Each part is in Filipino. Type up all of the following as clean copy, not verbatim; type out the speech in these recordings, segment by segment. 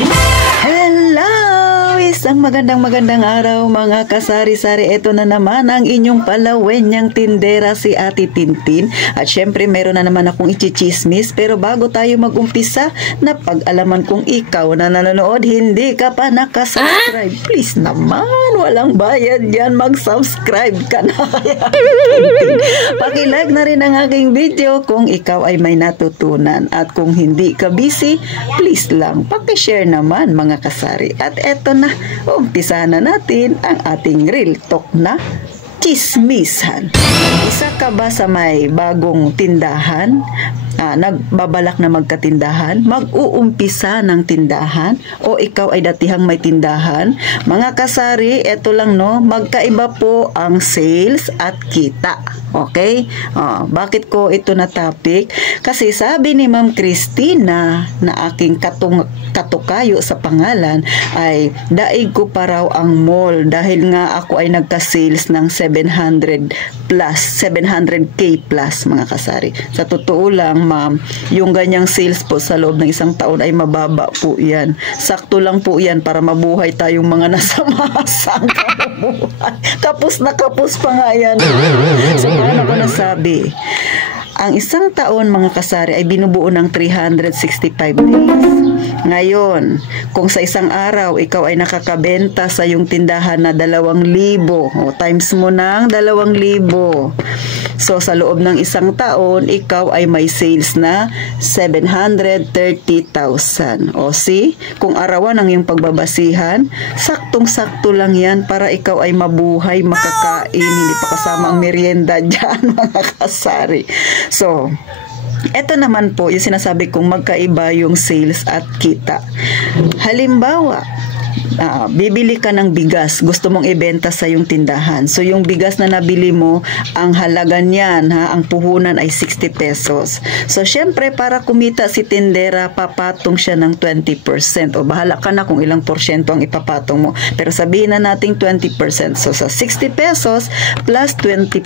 Hello! Isang magandang araw mga kasari-sari. Ito na naman ang inyong palawenyang tindera si Ate Tintin. At syempre meron na naman akong ichichismis. Pero bago tayo mag-umpisa, napag-alaman kong ikaw na nanonood, hindi ka pa nakasubscribe. Please naman, walang bayad yan. Mag-subscribe ka na. Paki-like na rin ang aking video kung ikaw ay may natutunan. At kung hindi ka busy, please lang, paki-share naman mga kasari. At eto na, umpisa na natin ang ating real talk na chismisan. Isa ka ba sa may bagong tindahan? Nagbabalak na magkatindahan? Mag-uumpisa ng tindahan? O ikaw ay datihang may tindahan? Mga kasari, eto lang no, magkaiba po ang sales at kita. Okay? Bakit ko ito na topic? Kasi sabi ni Ma'am Christina na aking katukayo sa pangalan ay daig ko pa raw ang mall dahil nga ako ay nagka-sales ng 700k plus mga kasari. Sa totoo lang ma'am, yung ganyang sales po sa loob ng isang taon ay mababa po yan. Sakto lang po yan para mabuhay tayong mga nasa masang kabuhay. Kapos pa nga yan. So paano ko nasabi? Ang isang taon mga kasari ay binubuo ng 365 days. Ngayon, kung sa isang araw ikaw ay nakakabenta sa iyong tindahan na 2,000 o times mo ng 2,000. So sa loob ng isang taon, ikaw ay may sales na 730,000. O see, kung arawan ang iyong pagbabasihan, saktong-sakto lang yan para ikaw ay mabuhay, makakain, hindi pa kasama ang merienda dyan mga kasari. So, eto naman po yung sinasabi kong magkaiba yung sales at kita. Halimbawa, bibili ka ng bigas, gusto mong ibenta sa yung tindahan. So yung bigas na nabili mo, ang halaga niyan, ang puhunan ay 60 pesos. So syempre para kumita si tindera, papatong siya ng 20%. O bahala ka na kung ilang porsyento ang ipapatong mo. Pero sabihin na nating 20%. So sa 60 pesos plus 20%.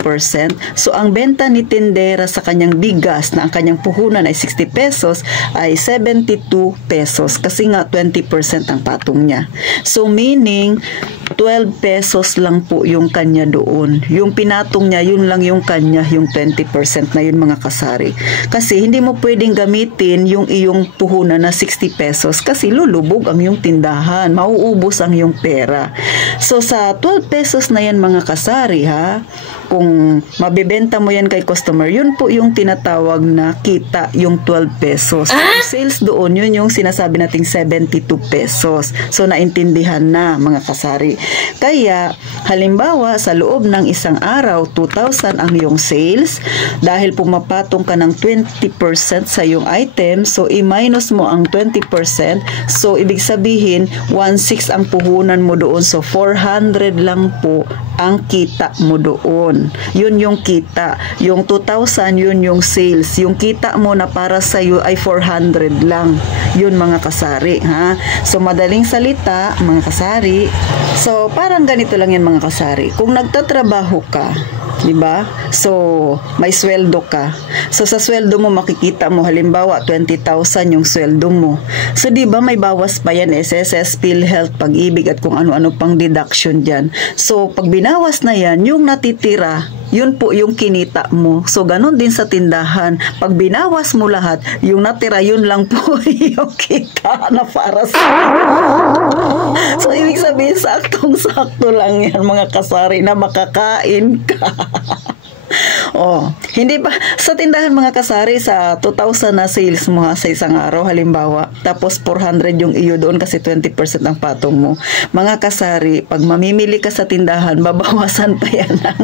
So ang benta ni tindera sa kanyang bigas na ang kanyang puhunan ay 60 pesos ay 72 pesos. Kasi nga 20% ang patong niya. So meaning 12 pesos lang po yung kanya doon. Yung pinatong niya, yun lang yung kanya, yung 20% na yun mga kasari. Kasi hindi mo pwedeng gamitin yung iyong puhunan na 60 pesos kasi lulubog ang iyong tindahan. Mauubos ang iyong pera. So sa 12 pesos na yan mga kasari kung mabibenta mo yan kay customer, yun po yung tinatawag na kita, yung 12 pesos. Yung sales doon, yun yung sinasabi nating 72 pesos. So naintindihan na mga kasari. Kaya, halimbawa, sa loob ng isang araw, 2,000 ang iyong sales. Dahil pumapatong ka ng 20% sa iyong item, so i-minus mo ang 20%. So, ibig sabihin, 1,600 ang puhunan mo doon. So, 400 lang po ang kita mo doon. Yun yung kita. Yung 2,000, yun yung sales. Yung kita mo na para sa iyo ay 400 lang. Yun mga kasari. So, madaling salita, mga kasari. So, parang ganito lang yan mga kasari. Kung nagtatrabaho ka, diba? So, may sweldo ka. So, sa sweldo mo, makikita mo, halimbawa, 20,000 yung sweldo mo. So, diba, may bawas pa yan, SSS, PhilHealth, Pag-ibig, at kung ano-ano pang deduction dyan. So, pag binawas na yan, yung natitira, yun po yung kinita mo. So, ganun din sa tindahan. Pag binawas mo lahat, yung natira, yun lang po yung kita na para sa So, ibig sabihin, saktong-sakto lang yan, mga kasari, na makakain ka. Hindi pa sa tindahan mga kasari, sa 2,000 na sales mo sa isang araw halimbawa, tapos 400 yung iyo doon kasi 20% ang patong mo. Mga kasari, pag mamimili ka sa tindahan, babawasan pa yan ng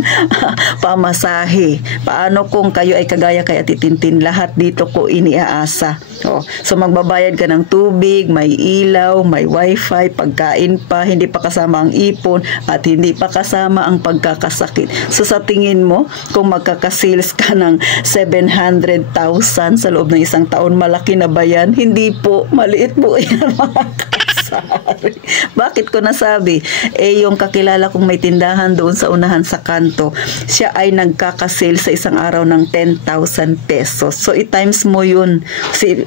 pamasahe. Paano kung kayo ay kagaya kay Ate Tintin, lahat dito ko iniaasa. So magbabayad ka ng tubig, may ilaw, may wifi, pagkain pa, hindi pa kasama ang ipon at hindi pa kasama ang pagkakasakit. So sa tingin mo, kung magkakasales ka ng 700,000 sa loob ng isang taon, malaki na ba yan? Hindi po, maliit po yan mga kasari. kasari. Bakit ko nasabi? Yung kakilala kong may tindahan doon sa unahan sa kanto, siya ay nagkakasale sa isang araw ng 10,000 pesos. So, i-times mo yun.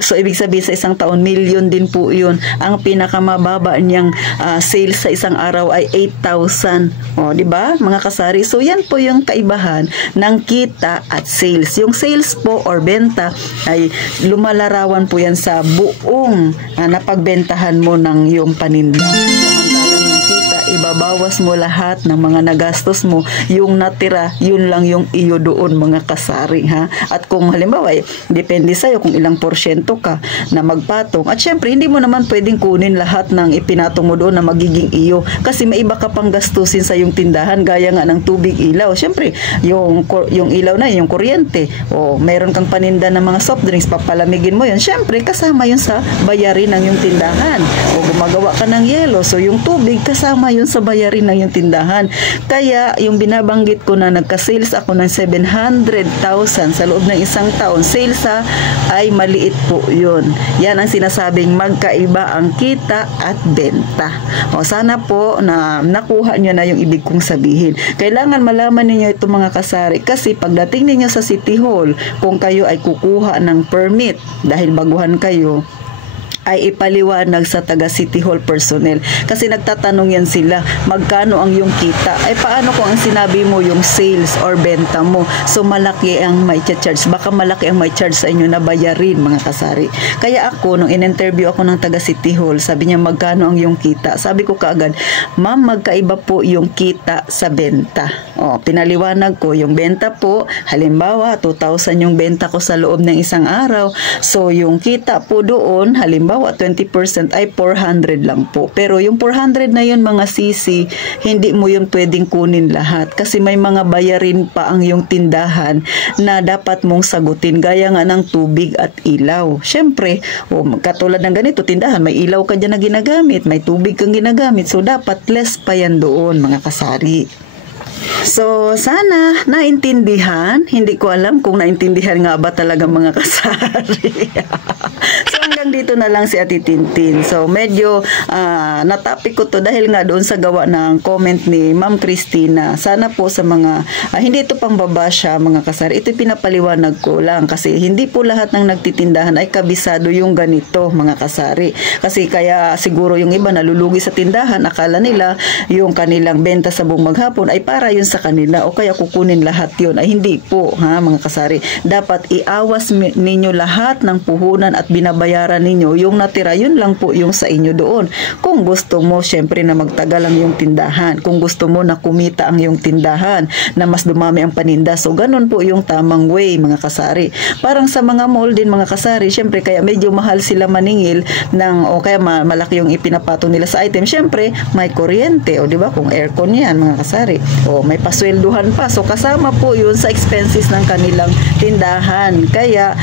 So, ibig sabihin sa isang taon, million din po yun. Ang pinakamababa niyang sales sa isang araw ay 8,000. O, di ba, mga kasari? So, yan po yung kaibahan ng kita at sales. Yung sales po or benta ay lumalarawan po yan sa buong napagbentahan mo ng iyong paninda. Samantalang yung kita, ibabawas mo lahat ng mga nagastos mo, yung natira, yun lang yung iyo doon, mga kasari, ha? At kung halimbawa, depende sa'yo kung ilang porsyento ka na magpatong. At syempre, hindi mo naman pwedeng kunin lahat ng ipinatong mo doon na magiging iyo. Kasi may iba ka pang gastusin sa yung tindahan, gaya nga ng tubig, ilaw. Syempre, yung ilaw na, yung kuryente. O meron kang paninda ng mga soft drinks, papalamigin mo yun. Syempre, kasama yun sa bayarin ng yung tindahan. O gumagawa ka ng yelo. So, yung tubig, kasama yun sa bayarin ng yung tindahan. Kaya, yung binabanggit ko na nagka-sales ako ng 700,000 sa loob ng isang taon, sales ay maliit po yun. Yan ang sinasabing magkaiba ang kita at benta. O, sana po na nakuha nyo na yung ibig kong sabihin. Kailangan malaman ninyo ito, mga kasari, kasi pagdating ninyo sa City Hall, kung kayo ay kukuha ng permit dahil baguhan kayo, ay ipaliwanag sa taga City Hall personnel. Kasi nagtatanong yan sila, magkano ang yung kita? Ay paano kung ang sinabi mo yung sales or benta mo? So malaki ang may charge. Baka malaki ang may charge sa inyo na bayarin, mga kasari. Kaya ako, nung in-interview ako ng taga City Hall, sabi niya, magkano ang yung kita? Sabi ko kaagad, ma'am, magkaiba po yung kita sa benta. O, pinaliwanag ko, yung benta po, halimbawa, 2,000 yung benta ko sa loob ng isang araw. So yung kita po doon, halimbawa, 20% ay 400 lang po. Pero yung 400 na yun, mga sisi, hindi mo yun pwedeng kunin lahat. Kasi may mga bayarin pa ang yung tindahan na dapat mong sagutin. Gaya nga ng tubig at ilaw. Siyempre, katulad ng ganito, tindahan, may ilaw ka dyan na ginagamit, may tubig kang ginagamit. So, dapat less pa yan doon, mga kasari. So, sana naintindihan. Hindi ko alam kung naintindihan nga ba talaga, mga kasari. So, hanggang dito na lang si Ate Tintin. So, medyo natapik ko to dahil nga doon sa gawa ng comment ni Ma'am Christina. Sana po sa mga, hindi ito pang babasya, mga kasari. Ito pinapaliwanag ko lang kasi hindi po lahat ng nagtitindahan ay kabisado yung ganito, mga kasari. Kasi kaya siguro yung iba nalulugi sa tindahan, akala nila yung kanilang benta sa buong maghapon ay para yun sa kanila o kaya kukunin lahat yun. Ay hindi po, ha, mga kasari. Dapat iawas ninyo lahat ng puhunan at binabayaran ninyo. Yung natira, yun lang po yung sa inyo doon. Kung gusto mo, syempre na magtagal ang yung tindahan. Kung gusto mo na kumita ang yung tindahan, na mas dumami ang paninda. So, ganun po yung tamang way, mga kasari. Parang sa mga mall din, mga kasari, syempre, kaya medyo mahal sila maningil ng, o kaya malaki yung ipinapatong nila sa item. Syempre, may kuryente, o diba, kung aircon yan, mga kasari. O may paswelduhan pa. So, kasama po yun sa expenses ng kanilang tindahan. Kaya,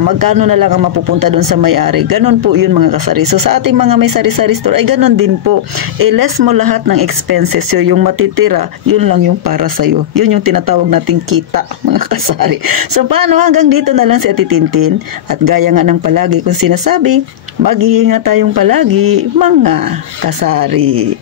magkano na lang ang mapupunta doon sa may-ari. Ganon po yun, mga kasari. So, sa ating mga may sari-sari store, ay ganon din po. Less mo lahat ng expenses. So, yung matitira, yun lang yung para sa'yo. Yun yung tinatawag nating kita, mga kasari. So, paano? Hanggang dito na lang si Ate Tintin. At gaya nga ng palagi kung sinasabi, mag-iingat tayong palagi, mga kasari.